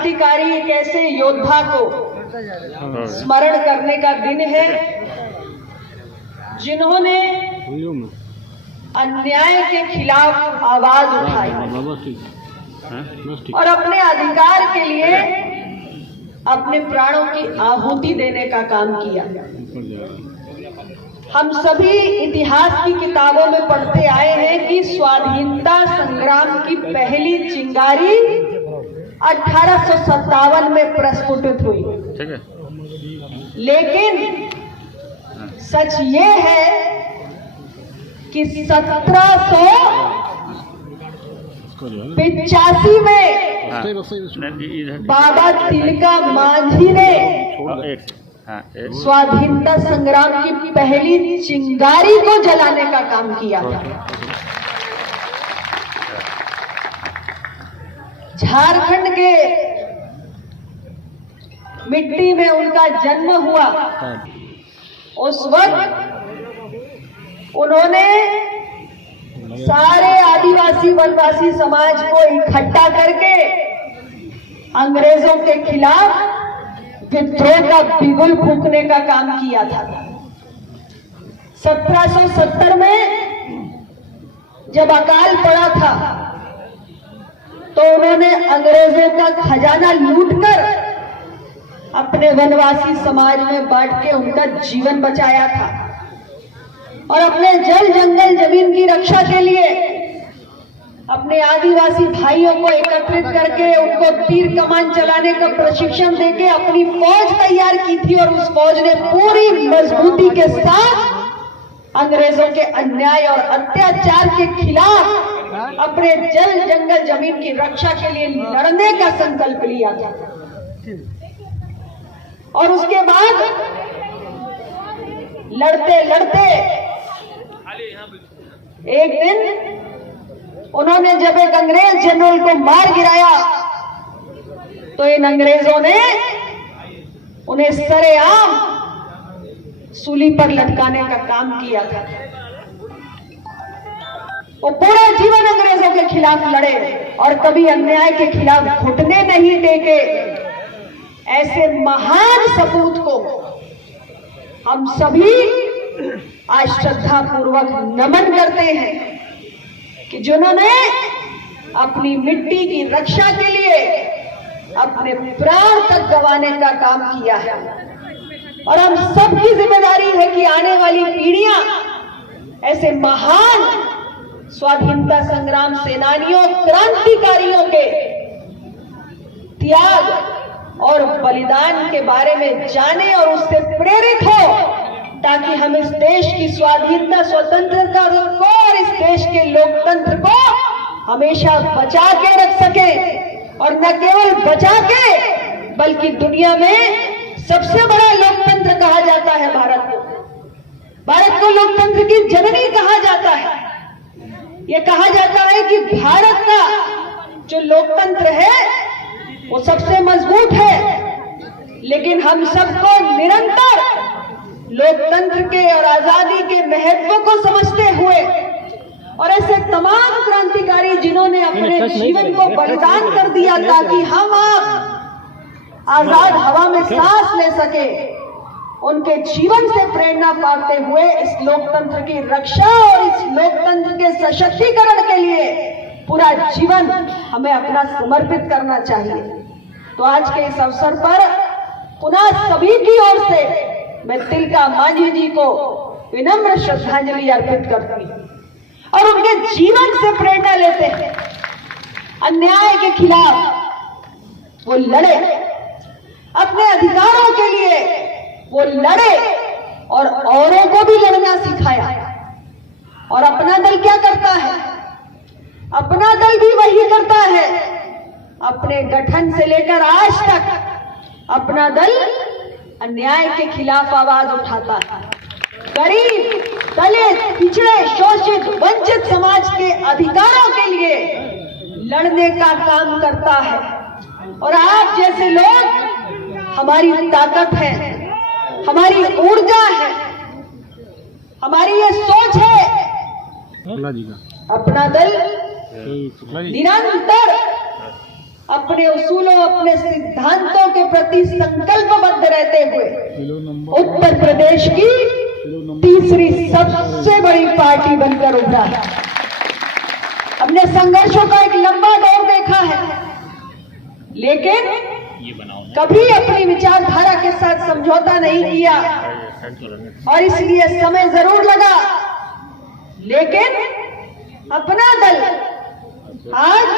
क्रांतिकारी एक ऐसे योद्धा को स्मरण करने का दिन है जिन्होंने अन्याय के खिलाफ आवाज उठाई और अपने अधिकार के लिए अपने प्राणों की आहुति देने का काम किया। हम सभी इतिहास की किताबों में पढ़ते आए हैं कि स्वाधीनता संग्राम की पहली चिंगारी 1857 में प्रस्फुटित हुई, लेकिन सच ये है कि 1785 में बाबा तिलका मांझी ने स्वाधीनता संग्राम की पहली चिंगारी को जलाने का काम किया था। झारखंड के मिट्टी में उनका जन्म हुआ। उस वक्त उन्होंने सारे आदिवासी वनवासी समाज को इकट्ठा करके अंग्रेजों के खिलाफ विद्रोह का बिगुल फूंकने का काम किया था। 1770 में जब अकाल पड़ा था तो उन्होंने अंग्रेजों का खजाना लूटकर अपने वनवासी समाज में बांट के उनका जीवन बचाया था और अपने जल जंगल जमीन की रक्षा के लिए अपने आदिवासी भाइयों को एकत्रित करके उनको तीर कमान चलाने का प्रशिक्षण देके अपनी फौज तैयार की थी और उस फौज ने पूरी मजबूती के साथ अंग्रेजों के अन्याय और अत्याचार के खिलाफ अपने जल जंगल जमीन की रक्षा के लिए लड़ने का संकल्प लिया था। और उसके बाद लड़ते लड़ते एक दिन उन्होंने जब एक अंग्रेज जनरल को मार गिराया तो इन अंग्रेजों ने उन्हें सरेआम सूली पर लटकाने का काम किया था। वो पूरा जीवन अंग्रेजों के खिलाफ लड़े और कभी अन्याय के खिलाफ घुटने नहीं टेके। ऐसे महान सपूत को हम सभी आज श्रद्धा पूर्वक नमन करते हैं कि जिन्होंने अपनी मिट्टी की रक्षा के लिए अपने प्राण तक गंवाने का काम किया है। और हम सबकी जिम्मेदारी है कि आने वाली पीढ़ियां ऐसे महान स्वाधीनता संग्राम सेनानियों, क्रांतिकारियों के त्याग और बलिदान के बारे में जाने और उससे प्रेरित हो, ताकि हम इस देश की स्वाधीनता स्वतंत्रता को और इस देश के लोकतंत्र को हमेशा बचा के रख सके। और न केवल बचा के बल्कि दुनिया में सबसे बड़ा लोकतंत्र कहा जाता है भारत को। भारत को लोकतंत्र की जननी कहा जाता है। ये कहा जाता है कि भारत का जो लोकतंत्र है वो सबसे मजबूत है, लेकिन हम सबको निरंतर लोकतंत्र के और आजादी के महत्व को समझते हुए और ऐसे तमाम क्रांतिकारी जिन्होंने अपने जीवन को बलिदान कर दिया ताकि हम आप आजाद हवा में सांस ले सके, उनके जीवन से प्रेरणा पाते हुए इस लोकतंत्र की रक्षा और इस लोकतंत्र के सशक्तिकरण के लिए पूरा जीवन हमें अपना समर्पित करना चाहिए। तो आज के इस अवसर पर पुनः सभी की ओर से मैं तिलका मांझी जी को विनम्र श्रद्धांजलि अर्पित करती हूँ और उनके जीवन से प्रेरणा लेते हैं। अन्याय के खिलाफ वो लड़े, अपने अधिकारों के लिए वो लड़े और औरों को भी लड़ना सिखाया। और अपना दल क्या करता है? अपना दल भी वही करता है। अपने गठन से लेकर आज तक अपना दल अन्याय के खिलाफ आवाज उठाता है। गरीब, दलित, पिछड़े, शोषित, वंचित समाज के अधिकारों के लिए लड़ने का काम करता है। और आप जैसे लोग हमारी ताकत है, हमारी ऊर्जा है, हमारी ये सोच है। अपना दल निरंतर अपने उसूलों, अपने सिद्धांतों के प्रति संकल्पबद्ध रहते हुए उत्तर प्रदेश की तीसरी सबसे बड़ी पार्टी बनकर उभरा है। हमने संघर्षों का एक लंबा दौर देखा है, लेकिन कभी अपनी विचारधारा के साथ समझौता नहीं किया, और इसलिए समय जरूर लगा, लेकिन अपना दल आज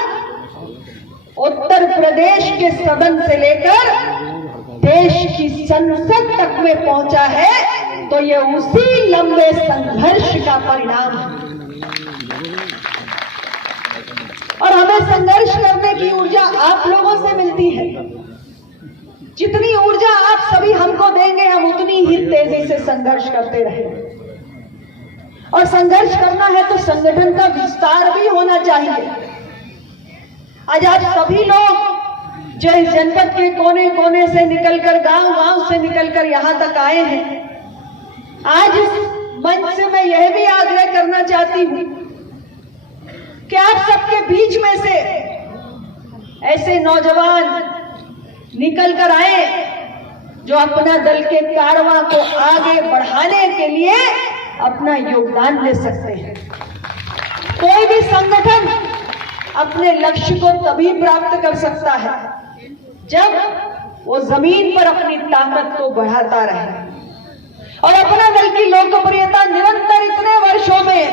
उत्तर प्रदेश के सदन से लेकर देश की संसद तक में पहुंचा है, तो ये उसी लंबे संघर्ष का परिणाम है। और हमें संघर्ष करने की ऊर्जा आप लोगों से मिलती है। जितनी ऊर्जा आप सभी हमको देंगे, हम उतनी ही तेजी से संघर्ष करते रहेंगे। और संघर्ष करना है तो संगठन का विस्तार भी होना चाहिए। आज आप सभी लोग जो इस जनपद के कोने कोने से निकलकर, गांव-गांव से निकलकर यहां तक आए हैं, आज इस मंच से मैं यह भी आग्रह करना चाहती हूं कि आप सबके बीच में से ऐसे नौजवान निकल कर आए जो अपना दल के कारवां को आगे बढ़ाने के लिए अपना योगदान दे सकते हैं। कोई भी संगठन अपने लक्ष्य को तभी प्राप्त कर सकता है जब वो जमीन पर अपनी ताकत को बढ़ाता रहे। और अपना दल की लोकप्रियता निरंतर इतने वर्षों में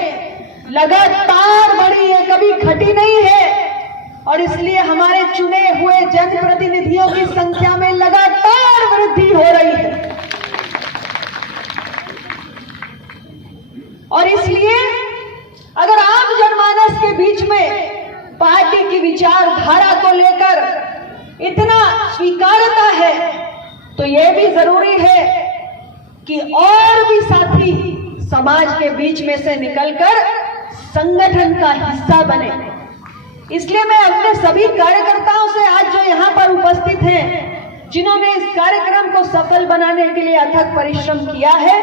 लगातार बढ़ी है, कभी घटी नहीं है। और इसलिए हमारे चुने हुए जनप्रतिनिधियों की संख्या में लगातार वृद्धि हो रही है। और इसलिए अगर आम जनमानस के बीच में पार्टी की विचारधारा को लेकर इतना स्वीकारता है, तो यह भी जरूरी है कि और भी साथी समाज के बीच में से निकलकर संगठन का हिस्सा बने। इसलिए मैं अपने सभी कार्यकर्ताओं से आज जो यहाँ पर उपस्थित हैं, जिन्होंने इस कार्यक्रम को सफल बनाने के लिए अथक परिश्रम किया है,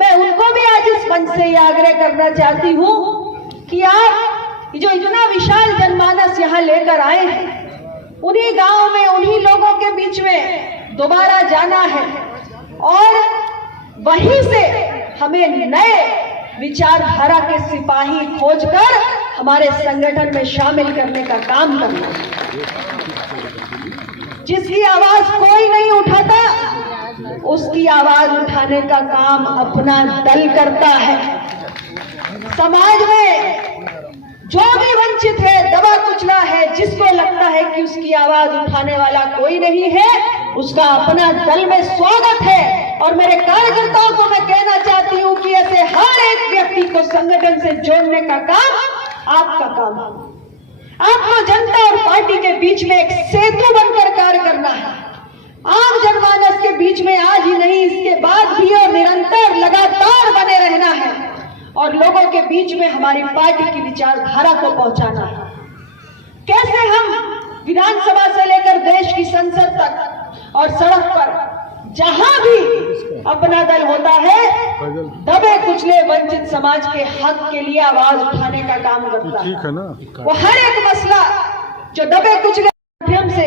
मैं उनको भी आज इस मंच से यह आग्रह करना चाहती हूँ कि आप जो इतना विशाल जनमानस यहाँ लेकर आए हैं, उन्हीं गांव में, उन्हीं लोगों के बीच में दोबारा जाना है और वहीं से हमें नए विचारधारा के सिपाही खोजकर हमारे संगठन में शामिल करने का काम करना है। जिसकी आवाज कोई नहीं उठाता, उसकी आवाज उठाने का काम अपना दल करता है। समाज में जो भी वंचित है, दबा कुचला है, जिसको लगता है कि उसकी आवाज उठाने वाला कोई नहीं है, उसका अपना दल में स्वागत है। और मेरे कार्यकर्ताओं को मैं कहना चाहती हूं कि ऐसे हर एक व्यक्ति को संगठन से जोड़ने का काम आपका काम है। आपको जनता और पार्टी के बीच में एक सेतु बनकर कार्य करना है। आम जनमानस के बीच में आज ही नहीं, इसके बाद भी और निरंतर लगातार बने रहना है और लोगों के बीच में हमारी पार्टी की विचारधारा को पहुंचाना है। कैसे हम विधानसभा से लेकर देश की संसद तक और सड़क पर जहां भी अपना दल होता है, दबे कुचले वंचित समाज के हक के लिए आवाज उठाने का काम करता है। वो हर एक मसला जो दबे कुचले माध्यम से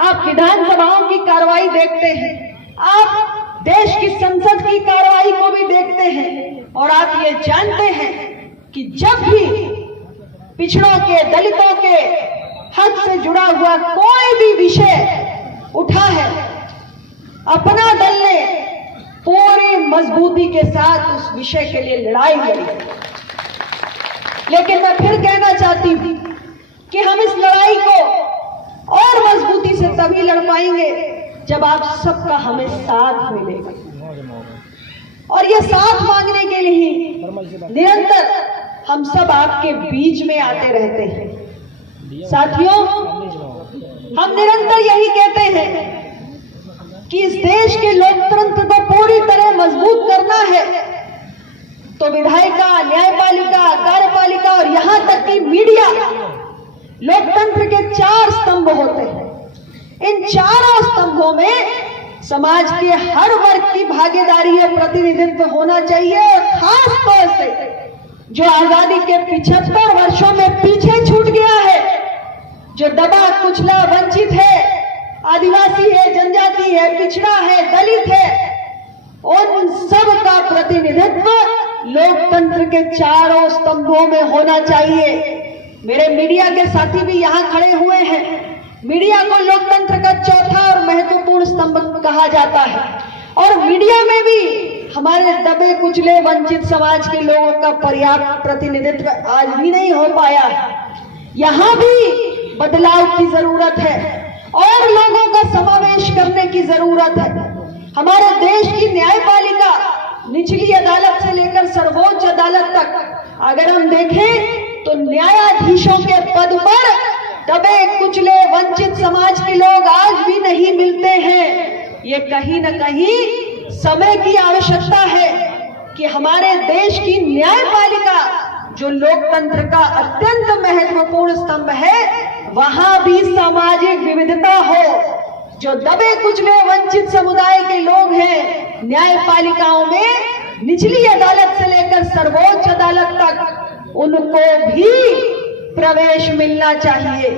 आप विधानसभाओं की कार्रवाई देखते हैं, आप देश की संसद की कार्रवाई को भी देखते हैं, और आप ये जानते हैं कि जब भी पिछड़ों के, दलितों के हक से जुड़ा हुआ कोई भी विषय उठा है, अपना दल ने पूरी मजबूती के साथ उस विषय के लिए लड़ाई लड़ी। लेकिन मैं फिर कहना चाहती हूं कि हम इस लड़ाई को और मजबूती से तभी लड़ पाएंगे जब आप सबका हमें साथ मिलेगा। और ये साथ मांगने के लिए निरंतर हम सब आपके बीच में आते रहते हैं। साथियों, हम निरंतर यही कहते हैं कि इस देश के लोकतंत्र को पूरी तरह मजबूत करना है, तो विधायिका, न्यायपालिका, कार्यपालिका और यहां तक कि मीडिया लोकतंत्र के 4 स्तंभ होते हैं। इन चारों स्तंभों में समाज के हर वर्ग की भागीदारी और प्रतिनिधित्व होना चाहिए। और खास तौर से जो आजादी के 75 वर्षों में पीछे छूट गया है, जो दबा कुचला वंचित है, आदिवासी है, जनजाति है, पिछड़ा है, दलित है, उन सब का प्रतिनिधित्व लोकतंत्र के चारों स्तंभों में होना चाहिए। मेरे मीडिया के साथी भी यहाँ खड़े हुए हैं। मीडिया को लोकतंत्र का चौथा और महत्वपूर्ण स्तंभ कहा जाता है और मीडिया में भी हमारे दबे कुचले वंचित समाज के लोगों का पर्याप्त प्रतिनिधित्व आज भी नहीं हो पाया है। यहाँ भी बदलाव की जरूरत है और लोगों का समावेश करने की जरूरत है। हमारे देश की न्यायपालिका निचली अदालत से लेकर सर्वोच्च अदालत तक अगर हम देखें तो न्यायाधीशों के पद पर दबे कुचले वंचित समाज के लोग आज भी नहीं मिलते हैं। ये कहीं न कहीं समय की आवश्यकता है कि हमारे देश की न्यायपालिका जो लोकतंत्र का अत्यंत महत्वपूर्ण स्तंभ है, वहां भी सामाजिक विविधता हो। जो दबे कुचले वंचित समुदाय के लोग हैं, न्यायपालिकाओं में निचली अदालत से लेकर सर्वोच्च अदालत तक उनको भी प्रवेश मिलना चाहिए।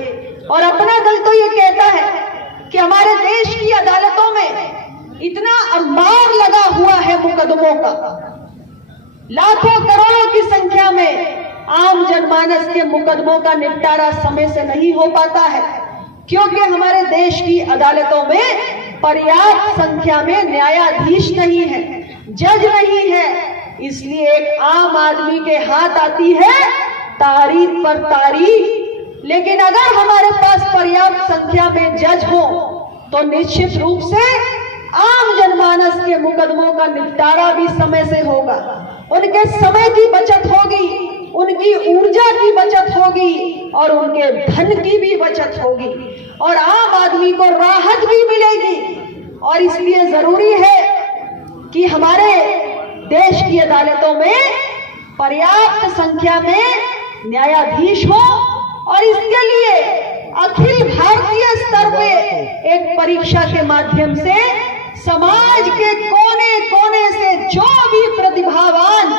और अपना दल तो ये कहता है कि हमारे देश की अदालतों में इतना अंबार लगा हुआ है मुकदमों का, लाखों करोड़ों की संख्या में आम जनमानस के मुकदमों का निपटारा समय से नहीं हो पाता है, क्योंकि हमारे देश की अदालतों में पर्याप्त संख्या में न्यायाधीश नहीं है, जज नहीं है। इसलिए एक आम आदमी के हाथ आती है तारीख पर तारीख। लेकिन अगर हमारे पास पर्याप्त संख्या में जज हो तो निश्चित रूप से आम जनमानस के मुकदमों का निपटारा भी समय से होगा, उनके समय की बचत होगी, उनकी ऊर्जा की बचत होगी और उनके धन की भी बचत होगी और आम आदमी को राहत भी मिलेगी। और इसलिए जरूरी है कि हमारे देश की अदालतों में पर्याप्त संख्या में न्यायाधीश हो और इसके लिए अखिल भारतीय स्तर पे एक परीक्षा के माध्यम से समाज के कोने कोने से जो भी प्रतिभावान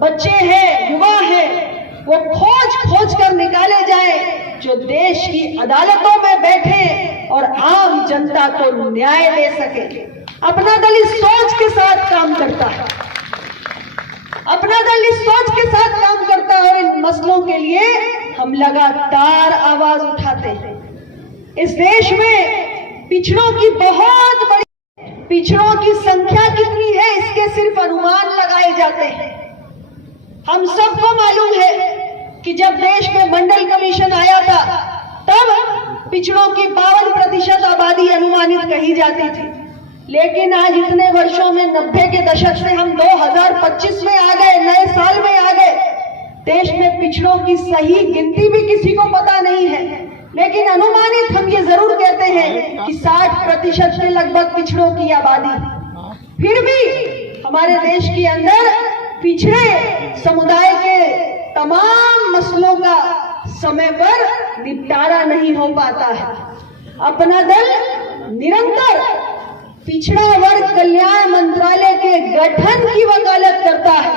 बच्चे हैं, युवा हैं, वो खोज खोज कर निकाले जाए, जो देश की अदालतों में बैठे और आम जनता को न्याय दे सके। अपना दल इस सोच के साथ काम करता है, अपना दल इस सोच के साथ काम करता है और इन मसलों के लिए हम लगातार आवाज उठाते हैं। इस देश में पिछड़ों की बहुत बड़ी, पिछड़ों की संख्या कितनी है इसके सिर्फ अनुमान लगाए जाते हैं। हम सबको मालूम है कि जब देश में मंडल कमीशन आया था तब पिछड़ों की 52% आबादी अनुमानित कही जाती थी, लेकिन आज इतने वर्षों में 90 के दशक से हम 2025 में आ गए, नए साल में आ गए। देश में पिछड़ों की सही गिनती भी किसी को पता नहीं है, लेकिन अनुमानित हम ये जरूर कहते हैं कि 60% के लगभग पिछड़ों की आबादी। फिर भी हमारे देश के अंदर पिछड़े समुदाय के तमाम मसलों का समय पर निपटारा नहीं हो पाता है। अपना दल निरंतर पिछड़ा वर्ग कल्याण मंत्रालय के गठन की वकालत करता है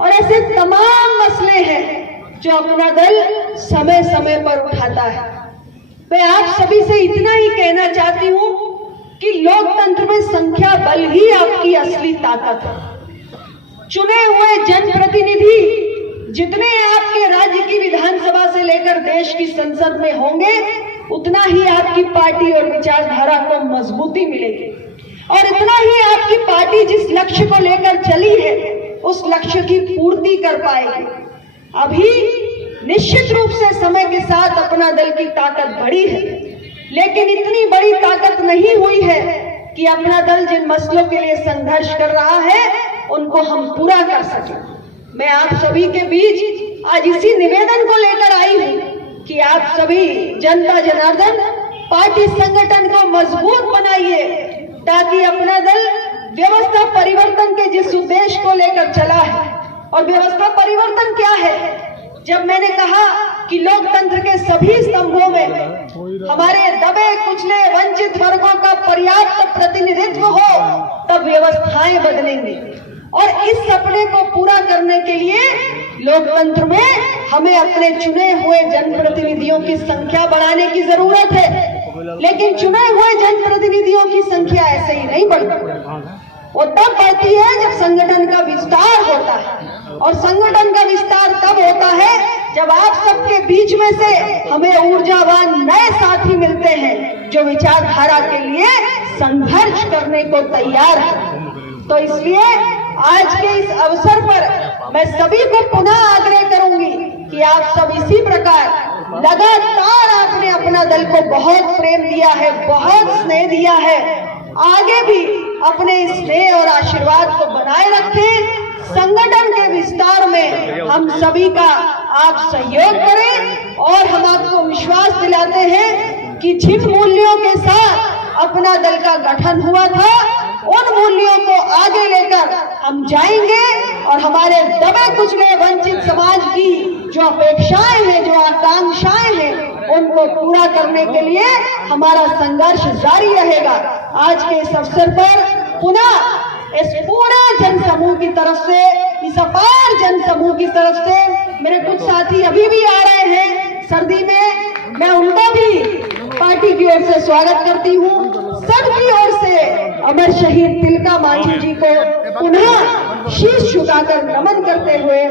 और ऐसे तमाम मसले हैं जो अपना दल समय समय पर उठाता है। मैं आप सभी से इतना ही कहना चाहती हूँ कि लोकतंत्र में संख्या बल ही आपकी असली ताकत है। चुने हुए जनप्रतिनिधि जितने आपके राज्य की विधानसभा से लेकर देश की संसद में होंगे, उतना ही आपकी पार्टी और विचारधारा को मजबूती मिलेगी और इतना ही आपकी पार्टी जिस लक्ष्य को लेकर चली है उस लक्ष्य की पूर्ति कर पाएगी। अभी निश्चित रूप से समय के साथ अपना दल की ताकत बढ़ी है, लेकिन इतनी बड़ी ताकत नहीं हुई है कि अपना दल जिन मसलों के लिए संघर्ष कर रहा है उनको हम पूरा कर सके। मैं आप सभी के बीच आज इसी निवेदन को लेकर आई हूँ कि आप सभी जनता जनार्दन पार्टी संगठन को मजबूत बनाइए ताकि अपना दल व्यवस्था परिवर्तन के जिस उद्देश्य को लेकर चला है, और व्यवस्था परिवर्तन क्या है? जब मैंने कहा कि लोकतंत्र के सभी स्तंभों में हमारे दबे कुचले वंचित वर्गों का पर्याप्त प्रतिनिधित्व हो, तब व्यवस्थाएं बदलेंगी और इस सपने को पूरा करने के लिए लोकतंत्र में हमें अपने चुने हुए जनप्रतिनिधियों की संख्या बढ़ाने की जरूरत है, लेकिन चुने हुए जनप्रतिनिधियों की संख्या ऐसे ही नहीं बढ़ती। वो तब बढ़ती है जब संगठन का विस्तार होता है, और संगठन का विस्तार तब होता है जब आप सबके बीच में से हमें ऊर्जावान नए साथी मिलते हैं जो विचारधारा के लिए संघर्ष करने को तैयार है। तो इसलिए आज के इस अवसर पर मैं सभी को पुनः आग्रह करूंगी कि आप सब इसी प्रकार लगातार आपने अपना दल को बहुत प्रेम दिया है, बहुत स्नेह दिया है, आगे भी अपने स्नेह और आशीर्वाद को बनाए रखें। संगठन के विस्तार में हम सभी का आप सहयोग करें, और हम आपको विश्वास दिलाते हैं कि जिन मूल्यों के साथ अपना दल का गठन हुआ था उन मूल्यों को आगे लेकर हम जाएंगे, और हमारे दबे कुचले वंचित समाज की जो अपेक्षाएं हैं, जो आकांक्षाएं हैं, उनको पूरा करने के लिए हमारा संघर्ष जारी रहेगा। आज के इस अवसर पर पुनः इस पूरे जनसमूह की तरफ से, इस अपार जनसमूह की तरफ से मेरे कुछ साथी अभी भी आ रहे हैं सर्दी में, मैं उनका भी पार्टी की ओर से स्वागत करती हूँ। सबकी ओर से अमर शहीद तिलका मांझी जी को पुनः शीश झुकाकर नमन करते हुए